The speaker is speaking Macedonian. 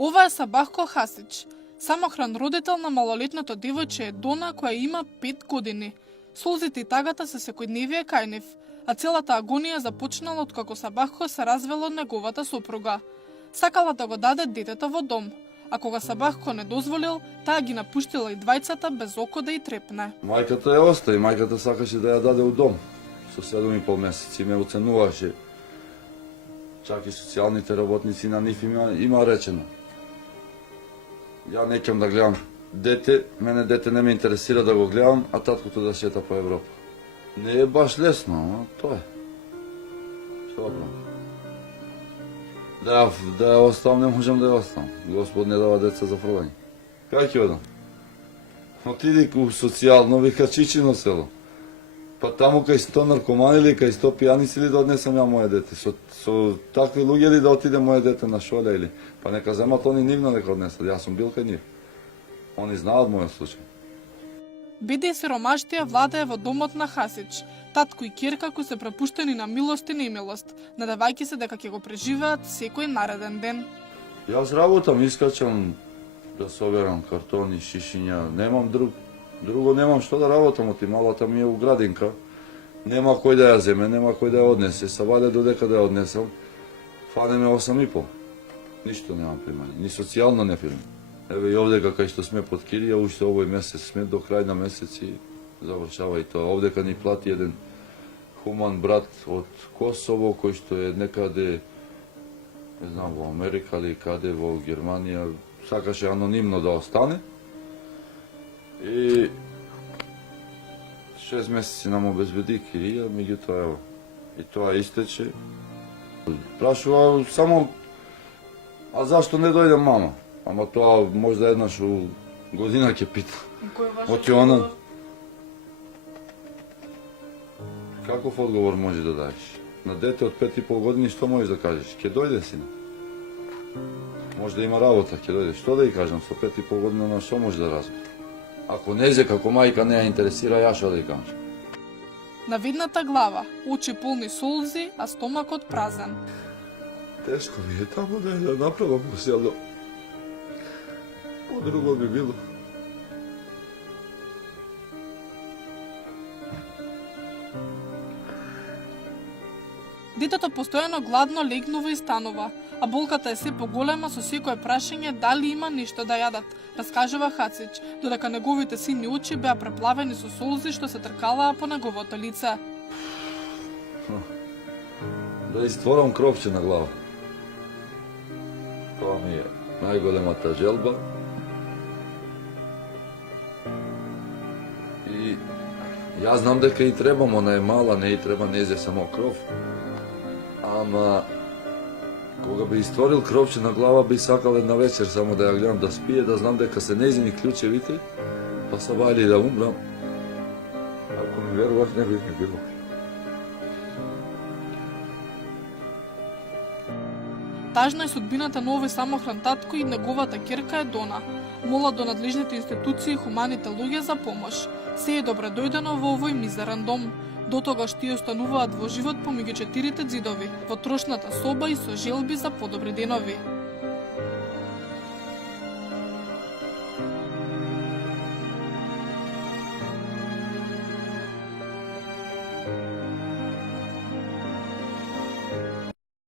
Ова е Сабахко Хасич, самохран родител на малолетното девојче Дона која има 5 години. Солзите и тагата се секојдневие кај нив, а целата агонија започнала откако Сабахко се развела од неговата сопруга. Сакала да го даде детето во дом, а кога Сабахко не дозволил, таа ги напуштила и двајцата без око да и трепне. Мајката ја остави, мајката сакаше да ја даде у дом. Со 7,5 месеци ме оценуваше. Чак и социјалните работници на нив има речено. Ја не ќам да гледам дете, мене дете не ме интересира да го гледам, а таткото да шета по Европа. Не е баш лесно, но тоа е. Што да правам? Да ја оставам, не можам да ја оставам. Господ не дава деца за фрлање. Кај ќе одам? Отиди у социјално, вика Чичино село. Па таму кај 100 наркомани или кај 100 пијаници или да однесам ја моје дете? Со такви луѓе ли да отиде моје дете на шоля или? Па нека земат они нивно нека однесат, јас сум бил кај нив. Они знаат мојот случај. Беда и сиромаштија владее во домот на Хасич. Татко и ќерка кои се препуштени на милост и немилост, надевајќи се дека ќе го преживеат секој нареден ден. Јас работам, искачам да соберам картони, шишиња, немам друго немам што да работам, оти малата ми е у градинка. Нема кој да ја земе, нема кој да ја однесе. Сабаде додека да ја однесам, фанеме 8,5. Ништо немам примање, ни социјално не примање. Еве и овдека кај што сме под кирија, уште овој месец сме до крај на месец и завршава и тоа. Овдека ни плати еден хуман брат од Косово, кој што е некаде, не знам, во Америка или каде, во Германија, сакаше анонимно да остане. И 6 месеци нам обезбеди кирија, меѓутоа ево, и тоа истече. Прашува само, а зашто не дојде мама? Ама тоа можда еднаш у година ќе пита. Оти она. Каков одговор може да даеш? На дете од 5,5 години што можеш да кажеш? Ќе дојде сина. Може да има работа, ќе дојде. Што да ја кажам, со 5,5 година на што може да разбере? Ако незе како мајка не ја интересира, ја што да ја кажам? На видната глава, очи полни солзи, а стомакот празен. Тешко ми е таму да ја направам поселно. Подруго би било. Детето постојано гладно легнува и станува, а болката е се поголема со секое прашање дали има ништо да јадат, раскажува Хасич, додека неговите сини очи беа преплавени со солзи што се тркалаа по неговото лице. Да истворам кровче на глава. Тоа ми е најголемата желба. И јас знам дека и требам, она е мала, не и треба незе само кров. Ама кога би истворил кровче на глава, би сакал една вечер само да ја гледам да спие, да знам дека се нејзини клучевите, па са бали да умрам. Ако ми веруваш, не би ми било. Тажна е судбината на овој самохран татко и неговата ќерка е Дона. Молат до надлежните институции и хуманите луѓе за помош. Се е добредојдено во овој мизерен дом. До тогаш тие остануваат во живот помеѓу четирите ѕидови, во трошната соба и со желби за подобри денови.